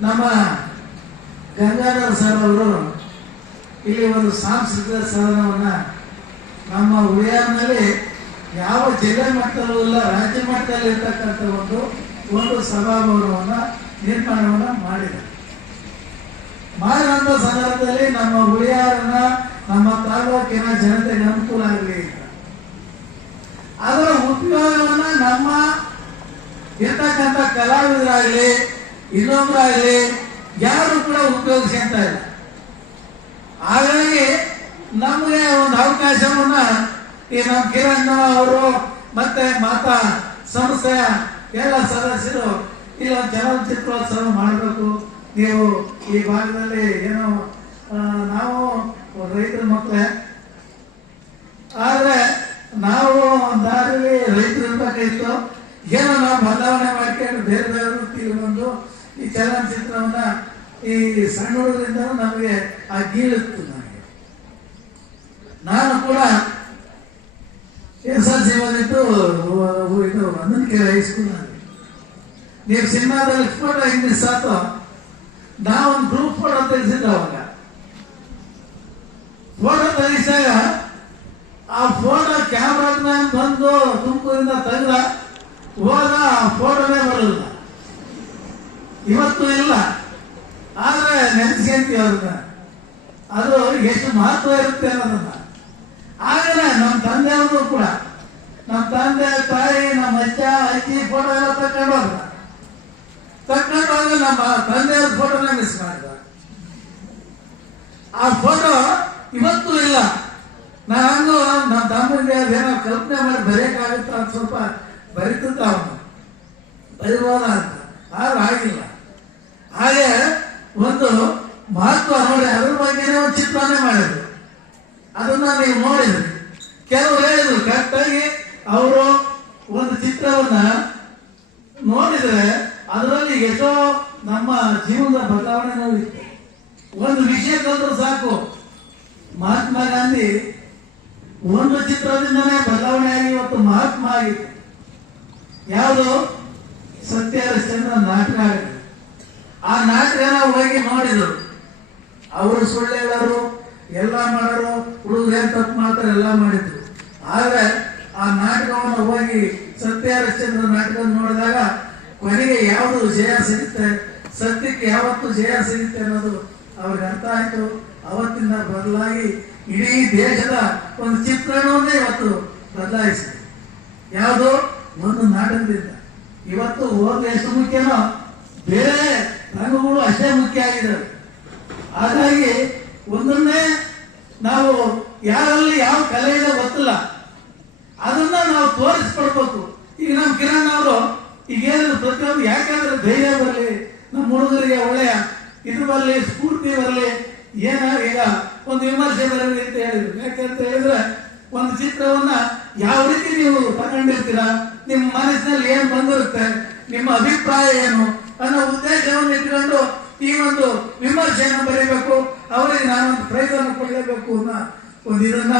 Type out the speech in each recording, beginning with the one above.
ನಮ್ಮ ಗಂಗಾಧರ್ ಸರ್ ಅವರು ಇಲ್ಲಿ ಒಂದು ಸಾಂಸ್ಕೃತಿಕ ಸದನವನ್ನು ನಮ್ಮ ಉಳಿಯಾರ್ನಲ್ಲಿ ಯಾವ ಜಿಲ್ಲೆ ಮಟ್ಟದಲ್ಲೂ ರಾಜ್ಯ ಮಟ್ಟದಲ್ಲಿ ಇರ್ತಕ್ಕಂಥ ಒಂದು ಒಂದು ಸಭಾಭವನವನ್ನ, ನಿರ್ಮಾಣವನ್ನ ಮಾಡಿದೆ ಮಾಡಿದಂಥ ಸಂದರ್ಭದಲ್ಲಿ ನಮ್ಮ ಉಳಿಯಾರನ ನಮ್ಮ ತಾಲೂಕಿನ ಜನತೆಗೆ ಅನುಕೂಲ ಆಗಲಿ ಅದರ ಉಪಯೋಗವನ್ನು ನಮ್ಮ ಇರ್ತಕ್ಕಂಥ ಕಲಾವಿದರಾಗಲಿ ಇನ್ನೊಬ್ಬರಾಗಲಿ ಯಾರು ಕೂಡ ಉಪಯೋಗಿಸ್ತಾ ಇಲ್ಲ. ಹಾಗಾಗಿ ನಮಗೆ ಒಂದು ಅವಕಾಶವನ್ನ ಈ ನಮ್ಮ ಕಿರಣ್ ಅವರು ಮತ್ತೆ ಮಾತಾ ಸಂಸ್ಥೆಯ ಎಲ್ಲ ಸದಸ್ಯರು ಇಲ್ಲ ಚಲನಚಿತ್ರೋತ್ಸವ ಮಾಡಬೇಕು. ನೀವು ಈ ಭಾಗದಲ್ಲಿ ಏನೋ ನಾವು ರೈತರ ಮಕ್ಕಳೇ. ಆದ್ರೆ ನಾವು ದಾರಿಲಿ ರೈತರು ಇರ್ಬೇಕಾಗಿತ್ತು ಏನೋ ನಾವು ಬದಲಾವಣೆ ಮಾಡ್ಕೊಂಡು ಬೇರೆ ಬೇರೆ ಚಲನಚಿತ್ರವನ್ನ ಈ ಸಣ್ಣ ನಮಗೆ ಆ ಗೀಳಿತ್ತು ನನಗೆ ನಾನು ಕೂಡ ಎಸ್ ಎಲ್ ಸಿ ಬಂದಿತ್ತು ಇದು ಹೈಸ್ಕೂಲ್ ನನಗೆ ನೀವು ಸಿನಿಮಾದಲ್ಲಿ ಫೋಟೋ ಹಿಂಗೆ ಸಾತು ನಾವೊಂದು ಗ್ರೂಪ್ ಫೋಟೋ ತೆಗೆಸಿದ್ದು ಅವಾಗ. ಫೋಟೋ ತೆಗಿಸಿದಾಗ ಆ ಫೋಟೋ ಕ್ಯಾಮ್ರಾದ ಬಂದು ತುಮಕೂರಿಂದ ತೆಗ್ದ, ಹೋದ ಆ ಫೋಟೋನೇ ಬರಲಿಲ್ಲ. ಇವತ್ತು ಇಲ್ಲ. ಆದ್ರೆ ನೆನೆಸ್ಕೊಂತೀವಿ ಅವ್ರನ್ನ ಅದು ಎಷ್ಟು ಮಹತ್ವ ಇರುತ್ತೆ ಅನ್ನೋದನ್ನ. ಆದರೆ ನಮ್ಮ ತಂದೆಯವರು ಕೂಡ ನಮ್ಮ ತಂದೆ, ತಾಯಿ, ನಮ್ಮ ಅಜ್ಜ, ಅಜ್ಜಿ ಫೋಟೋ ಎಲ್ಲ ತಕೊಂಡು ತಕ್ಕೊಂಡ್ರೆ ನಮ್ಮ ತಂದೆಯವ್ರ ಫೋಟೋನ ಮಿಸ್ ಮಾಡಿದ ಆ ಫೋಟೋ ಇವತ್ತು ಇಲ್ಲ. ನಾನು ನಮ್ಮ ತಮ್ಮನಿಗೆ ಅದೇನೋ ಕಲ್ಪನೆ ಮಾಡಿ ಬರೆಯಕ್ಕಾಗುತ್ತ ಅಂತ ಸ್ವಲ್ಪ ಬರೀತಿದ್ದ ಅವನು. ಬರಿಬೋದ ಅಂತ. ಆದ್ರೆ ಆಗಿಲ್ಲ. ಹಾಗೆ ಒಂದು ಮಹತ್ವ ನೋಡಿ ಅದ್ರ ಬಗ್ಗೆನೇ ಒಂದು ಚಿತ್ರನೇ ಮಾಡಿದ್ರು. ಅದನ್ನ ನೀವು ನೋಡಿದ್ರಿ. ಕೆಲವರು ಹೇಳಿದ್ರು, ಕರೆಕ್ಟಾಗಿ ಅವರು ಒಂದು ಚಿತ್ರವನ್ನ ನೋಡಿದ್ರೆ ಅದರಲ್ಲಿ ಎಷ್ಟೋ ನಮ್ಮ ಜೀವನದ ಬದಲಾವಣೆ ನೋಡಿತ್ತು ಒಂದು ವಿಷಯ ಕಲ್ತ್ರು ಸಾಕು. ಮಹಾತ್ಮ ಗಾಂಧಿ ಒಂದು ಚಿತ್ರದಿಂದನೇ ಬದಲಾವಣೆ ಆಗಿ ಇವತ್ತು ಮಹಾತ್ಮ ಆಗಿತ್ತು ಯಾವುದು? ಸತ್ಯ ಹರಿಶ್ಚಂದ್ರ ನಾಟಕ ಆಗಿದೆ ನಾಲ್ಕು ಜನ ಹೋಗಿ ನೋಡಿದ್ರು ಅವರು ಸುಳ್ಳು ಹೇಳೋರು ಎಲ್ಲ ಮಾಡೋರು, ಹುಡುಗರು ತಪ್ಪು ಮಾಡ್ತಾರೆ ಎಲ್ಲ ಮಾಡಿದ್ರು. ಆದ್ರೆ ಆ ನಾಟಕವನ್ನು ಹೋಗಿ ಸತ್ಯ ಹರಿಶ್ಚಂದ್ರ ನಾಟಕ ನೋಡಿದಾಗ ಕೊನೆಗೆ ಯಾವುದು ಜಯ ಸಿಗುತ್ತೆ, ಸತ್ಯಕ್ಕೆ ಯಾವತ್ತು ಜಯ ಸಿಗುತ್ತೆ ಅನ್ನೋದು ಅವ್ರಿಗೆ ಅರ್ಥ ಆಯ್ತು. ಅವತ್ತಿಂದ ಬದಲಾಗಿ ಇಡೀ ದೇಶದ ಒಂದು ಚಿತ್ರಣವನ್ನೇ ಇವತ್ತು ಬದಲಾಯಿಸಿದೆ. ಯಾವುದು? ಒಂದು ನಾಟಕದಿಂದ. ಇವತ್ತು ಓದು ಎಷ್ಟು ಮುಖ್ಯನೋ ಬೇರೆ ರಂಗಗಳು ಅಷ್ಟೇ ಮುಖ್ಯ ಆಗಿದೆ ಹಾಗಾಗಿ ಒಂದನ್ನೇ ನಾವು ಯಾರಲ್ಲಿ ಯಾವ ಕಲೆ ಇದೆ ಗೊತ್ತಿಲ್ಲ, ಅದನ್ನ ನಾವು ತೋರಿಸ್ಕೊಡ್ಬೇಕು. ಈಗ ನಮ್ಮ ಕಿರಣ್ ಅವರು ಈಗ ಏನಾದ್ರು ಪ್ರತಿಯೊಂದು ಯಾಕಂದ್ರೆ ಧೈರ್ಯ ಬರಲಿ, ನಮ್ಮ ಹುಡುಗರಿಗೆ ಒಳ್ಳೆಯ ಇದು ಬರಲಿ, ಸ್ಫೂರ್ತಿ ಬರಲಿ, ಏನ ಈಗ ಒಂದು ವಿಮರ್ಶೆ ಬರಲಿ ಅಂತ ಹೇಳಿದ್ರು. ಯಾಕೆಂತ ಹೇಳಿದ್ರೆ ಒಂದು ಚಿತ್ರವನ್ನ ಯಾವ ರೀತಿ ನೀವು ತಗೊಂಡಿರ್ತೀರಾ, ನಿಮ್ಮ ಮನಸ್ಸಿನಲ್ಲಿ ಏನ್ ಬಂದಿರುತ್ತೆ, ನಿಮ್ಮ ಅಭಿಪ್ರಾಯ ಏನು ಅನ್ನೋ ಉದ್ದೇಶವನ್ನು ಇಟ್ಕೊಂಡು ಈ ಒಂದು ವಿಮರ್ಶೆಯನ್ನು ಬರೀಬೇಕು, ಅವರಿಗೆ ನಾನೊಂದು ಪ್ರೈಸ್ ಅನ್ನು ಕೊಡಲೇಬೇಕು ಅನ್ನೋ ಒಂದು ಇದನ್ನ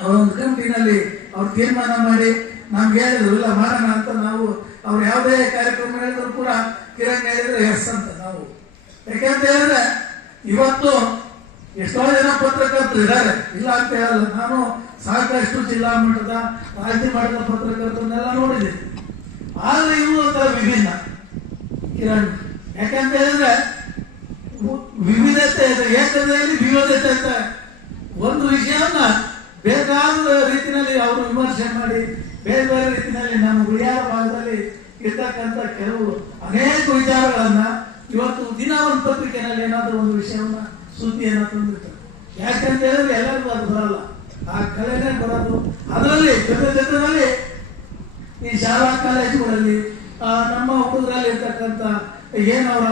ಅವರೊಂದು ಒಂದು ಕಮಿಟಿನಲ್ಲಿ ಅವ್ರು ತೀರ್ಮಾನ ಮಾಡಿ, ನಮ್ಗೆ ಹೇಳಿದ್ರು, ಇಲ್ಲ ಮಾಡೋಣ ಅಂತ ನಾವು ಅವ್ರು ಯಾವುದೇ ಕಾರ್ಯಕ್ರಮ ಹೇಳಿದ್ರು ಕೂಡ ಕಿರಣ್ ಹೇಳಿದ್ರೆ ಎಸ್ ಅಂತ ನಾವು. ಯಾಕೆಂತ ಹೇಳಿದ್ರೆ ಇವತ್ತು ಎಷ್ಟೋ ಜನ ಪತ್ರಕರ್ತರು ಇದ್ದಾರೆ. ಇಲ್ಲ ಅಂತ ಹೇಳಲ್ಲ, ನಾನು ಸಾಕಷ್ಟು ಜಿಲ್ಲಾ ಮಟ್ಟದ, ರಾಜ್ಯ ಮಟ್ಟದ ಪತ್ರಕರ್ತರನ್ನೆಲ್ಲ ನೋಡಿದ್ದೀನಿ. ಆದರೆ ಇವು ಒಂಥರ ವಿಭಿನ್ನ. ಕಿರಣ್ ಯಾಕಂತ ಹೇಳಿದ್ರೆ ವಿವಿಧತೆ ಇದೆ. ಏಕತೆಯಲ್ಲಿ ವಿವಿಧತೆ ಅಂತ ಒಂದು ವಿಷಯವನ್ನ ಬೇಕಾದ ರೀತಿಯಲ್ಲಿ ಅವರು ವಿಮರ್ಶೆ ಮಾಡಿ ಬೇರೆ ಬೇರೆ ರೀತಿಯಲ್ಲಿ ನಮ್ಮ ಉಳಿಯಾರ ಭಾಗದಲ್ಲಿ ಇರ್ತಕ್ಕಂಥ ಕೆಲವು ಅನೇಕ ವಿಚಾರಗಳನ್ನ ಇವತ್ತು ದಿನ ಒಂದು ಪತ್ರಿಕೆಯಲ್ಲಿ ಏನಾದರೂ ಒಂದು ವಿಷಯವನ್ನ ಸುದ್ದಿಯನ್ನ ತಂದಿರ್ತಾರೆ. ಯಾಕಂತ ಹೇಳಿದ್ರೆ ಎಲ್ಲರಿಗೂ ಅದು ಬರಲ್ಲ. ಆ ಕಲೆನೇ ಬರೋದು. ಅದರಲ್ಲಿ, ಜೊತೆ ಜೊತೆನಲ್ಲಿ ಈ ಶಾಲಾ ಕಾಲೇಜುಗಳಲ್ಲಿ ನಮ್ಮ ಹುಡುಗರಲ್ಲಿ ಇರ್ತಕ್ಕಂಥ ಏನವರ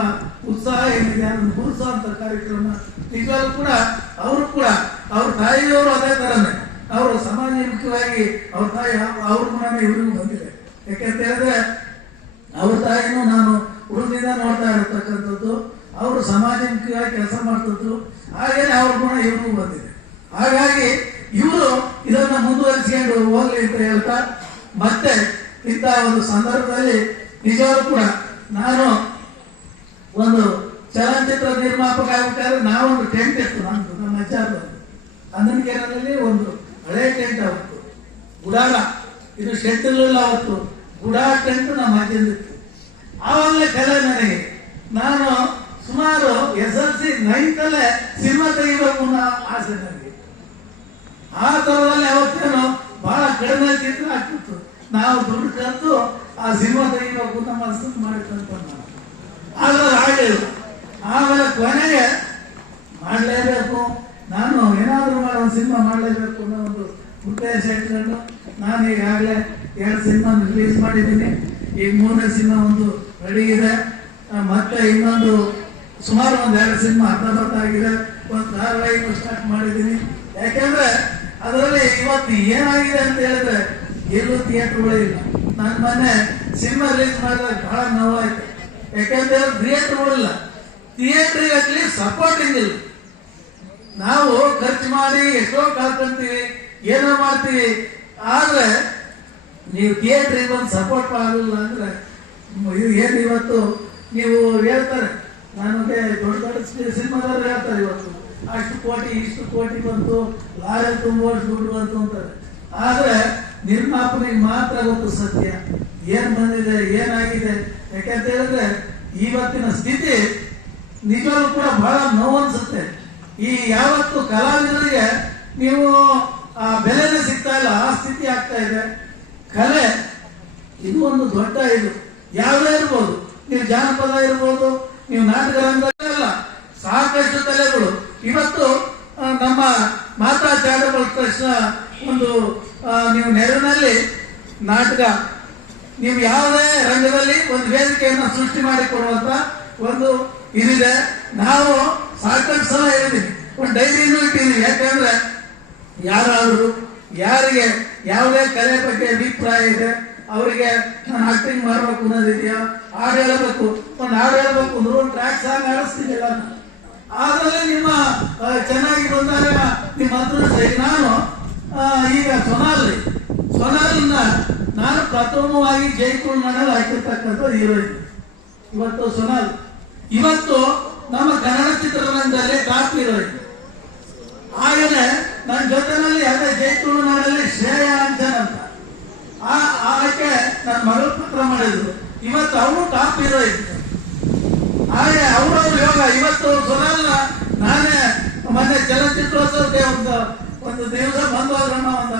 ಉತ್ಸಾಹ ಏನಿದೆ ಅದನ್ನು ಕಾರ್ಯಕ್ರಮ ನಿಜವಾಗ್ಲೂ ಕೂಡ ಅವರು ಕೂಡ, ಅವ್ರ ತಾಯಿಯವರು ಅದೇ ತರನೇ ಅವರು ಸಮಾಜಮುಖವಾಗಿ ಅವ್ರ ತಾಯಿ, ಅವ್ರ ಗುಣನೇ ಇವರಿಗೂ ಬಂದಿದೆ. ಯಾಕೆಂತ ಹೇಳಿದ್ರೆ, ಅವ್ರ ತಾಯಿನೂ ನಾನು ಹುಡುಗಿಂದ ನೋಡ್ತಾ ಇರತಕ್ಕಂಥದ್ದು, ಅವರು ಸಮಾಜಮುಖಿಯಾಗಿ ಕೆಲಸ ಮಾಡ್ತಿದ್ರು, ಹಾಗೇನೆ ಅವ್ರ ಗುಣ ಇವ್ರಿಗೂ ಬಂದಿದೆ. ಹಾಗಾಗಿ ಇವರು ಇದನ್ನ ಮುಂದುವರಿಸಿಕೊಂಡು ಹೋಗ್ಲಿ ಅಂತ ಹೇಳ್ತಾ, ಮತ್ತೆ ಇಂಥ ಒಂದು ಸಂದರ್ಭದಲ್ಲಿ ನಿಜವೂ ಕೂಡ ನಾನು ಒಂದು ಚಲನಚಿತ್ರ ನಿರ್ಮಾಪಕ ಆಗ್ಬೇಕಾದ್ರೆ ನಾವೊಂದು ಟೆಂಟ್ ಇತ್ತು ನಮ್ದು, ನಮ್ಮ ಅಜ್ಜಾರ್ದು ಅಂದನಕೆರೆಯಲ್ಲಿ ಒಂದು ಹಳೆ ಟೆಂಟ್ ಅವತ್ತು ಗುಡಾರ. ಇದು ಇರಲಿಲ್ಲ ಅವತ್ತು ಗುಡಾರ ಟೆಂಟ್ ನಮ್ಮ ಅಜ್ಜಂದಿತ್ತು ಆವಾಗಲೇ ಕಲೆ ನನಗೆ. ನಾನು ಸುಮಾರು ಎಸ್ ಎಲ್ ಸಿ ನೈನ್ತಲ್ಲೇ ಸಿನಿಮಾ ತೆಗಿಬೇಕು ಅನ್ನೋ ಆಸೆ ನನಗೆ. ಆ ಥರದಲ್ಲಿ ನಾವು ದುಡ್ಡು ಆ ಸಿನಿಮಾ ತೆಗಿಬೇಕು ನಮ್ಮ ಮನಸ್ಸು ಮಾಡಿಟ್ಕೊಂಡು ನಾನು ಆದ್ರೆ ಆಗಲಿಲ್ಲ ಆಮೇಲೆ ಕೊನೆಗೆ ಮಾಡಲೇಬೇಕು. ನಾನು ಏನಾದರೂ ಮಾಡಿ ಒಂದು ಸಿನಿಮಾ ಮಾಡಲೇಬೇಕು ಅನ್ನೋ ಒಂದು ಉದ್ದೇಶ ಇಟ್ಕೊಂಡು ನಾನು ಈಗಾಗಲೇ ಎರಡು ಸಿನಿಮಾ ರಿಲೀಸ್ ಮಾಡಿದ್ದೀನಿ. ಈಗ ಮೂರನೇ ಸಿನಿಮಾ ಒಂದು ರೆಡಿ ಇದೆ. ಮತ್ತೆ ಇನ್ನೊಂದು ಸುಮಾರು ಒಂದು ಎರಡು ಸಿನಿಮಾ ಅರ್ಧ ಆಗಿದೆ ಒಂದು ಧಾರಾವಾಹಿ ಸ್ಟಾರ್ಟ್ ಮಾಡಿದ್ದೀನಿ. ಯಾಕೆಂದ್ರೆ ಅದರಲ್ಲಿ ಇವತ್ತು ಏನಾಗಿದೆ ಅಂತ ಹೇಳಿದ್ರೆ ಎಲ್ಲೂ ಥಿಯೇಟರ್ಗಳೇ ಇಲ್ಲ. ನಾನು ಮೊನ್ನೆ ಸಿನಿಮಾ ರಿಲೀಸ್ ಮಾಡಿದಾಗ ಬಹಳ ನೋವಾಯ್ತು. ಯಾಕೆಂದ್ರೆ ಥಿಯೇಟರ್ಗಳಿಲ್ಲ ಥಿಯೇಟರ್ಗೆ ಅಲ್ಲಿ ಸಪೋರ್ಟಿಂಗ್ ಇಲ್ಲ ನಾವು ಖರ್ಚು ಮಾಡಿ ಎಷ್ಟೋ ಕಳ್ಕೊಂತೀವಿ ಏನೋ ಮಾಡ್ತೀವಿ. ಆದ್ರೆ ನೀವು ಥಿಯೇಟ್ರಿಗೆ ಒಂದು ಸಪೋರ್ಟ್ ಮಾಡಲಿಲ್ಲ ಅಂದ್ರೆ ಇದು ಏನು ಇವತ್ತು ನೀವು ಹೇಳ್ತಾರೆ. ನನಗೆ ದೊಡ್ಡ ದೊಡ್ಡ ಸಿನಿಮಾದವ್ರು ಹೇಳ್ತಾರೆ ಇವತ್ತು. ಅಷ್ಟು ಕೋಟಿ, ಇಷ್ಟು ಕೋಟಿ ಬಂತು ಲಾರಿ ತುಂಬ ಬಂತು ಅಂತಾರೆ. ಆದ್ರೆ ನಿರ್ಮಾಪನಿಗೆ ಮಾತ್ರ ಗೊತ್ತು ಸತ್ಯ. ಏನ್ ಬಂದಿದೆ, ಏನಾಗಿದೆ? ಯಾಕಂತ ಹೇಳಿದ್ರೆ ಇವತ್ತಿನ ಸ್ಥಿತಿ ನಿಜವಾಗ್ಲೂ ಕೂಡ ಬಹಳ ನೋವು ಅನ್ಸುತ್ತೆ ಈ ಯಾವತ್ತು ಕಲಾವಿದರಿಗೆ ನೀವು, ಆ, ಬೆಲೆನೇ ಸಿಗ್ತಾ ಇಲ್ಲ, ಆ ಸ್ಥಿತಿ ಆಗ್ತಾ ಇದೆ. ಕಲೆ ಇದು ಒಂದು ದೊಡ್ಡ ಇದು. ಯಾವುದೇ ಇರ್ಬೋದು. ನೀವು ಜಾನಪದ ಇರ್ಬೋದು, ನೀವು ನಾಟಕ ಅಲ್ಲ, ಸಾಕಷ್ಟು ಕಲೆಗಳು. ಇವತ್ತು ನಮ್ಮ ಮಾತಾ ಚಾರಿಟಬಲ್ ಕೃಷ್ಣ ಒಂದು ನೀವು ನೆರವಿನಲ್ಲಿ ನಾಟಕ, ನೀವು ಯಾವುದೇ ರಂಗದಲ್ಲಿ ಒಂದು ವೇದಿಕೆಯನ್ನು ಸೃಷ್ಟಿ ಮಾಡಿಕೊಡುವಂತ ಒಂದು ಇದಿದೆ. ನಾವು ಸಾಕಷ್ಟು ಸಲ ಹೇಳಿದ್ದೀನಿ ಒಂದು ಡೈರಿನೂ ಇಟ್ಟಿದ್ದೀವಿ. ಯಾಕಂದ್ರೆ ಯಾರಾದರೂ, ಯಾರಿಗೆ ಯಾವುದೇ ಕಲೆ ಬಗ್ಗೆ ಅಭಿಪ್ರಾಯ ಇದೆ, ಅವರಿಗೆ ನಾನು ಆಕ್ಟಿಂಗ್ ಮಾಡ್ಬೇಕು ಅನ್ನೋದಿದೆಯೋ ಹಾಡು ಹೇಳಬೇಕು. ಒಂದು ಹಾಡು ಹೇಳಬೇಕು ಅಂದ್ರೆ ಒಂದು ಟ್ರ್ಯಾಕ್ ಸಾಂಗ್ ಆಡಿಸ್ತಿದ್ದಿಲ್ಲ ಆದ್ರೆ ನಿಮ್ಮ ಚೆನ್ನಾಗಿ ಬಂದಾಗ ನಿಮ್ಮ ಈಗ ನಾನು ಈಗ ಸೊನಾಲಿ ಸೊನಾಲಿನ ನಾನು ಪ್ರಥಮವಾಗಿ ಜೈಪುರ್ ಮನೇಲಿ ಹಾಕಿರ್ತಕ್ಕಂಥ ಹೀರೋಯಿನ್ ಇವತ್ತು ಸೊನಾಲ್ ಇವತ್ತು ನಮ್ಮ ಕನ್ನಡ ಚಿತ್ರರಂಗದಲ್ಲಿ ಟಾಪ್ ಹೀರೋಯಿನ್ ಹಾಗೇನೆ ನನ್ನ ಜೊತೆನಲ್ಲಿ ಅದೇ ಜೈಪುರ್ ನಾಡಲ್ಲಿ ಶ್ರೇಯಾ ಅಂತ. ಆ, ಆಕೆ ನನ್ನ ಮಗಳು ಪುತ್ರ ಮಾಡಿದ್ರು. ಇವತ್ತು ಅವರು ಟಾಪ್ ಹೀರೋಯಿನ್. ಹಾಗೆ ಅವರವ್ರ ಯೋಗ. ಇವತ್ತು ಸುನಲ್ನ ನಾನೇ ಮೊನ್ನೆ ಚಲನಚಿತ್ರೋತ್ಸವಕ್ಕೆ ಒಂದು ಒಂದು ದಿವಸ ಬಂದು ಹೋದ್ರಣ್ಣ ಒಂದು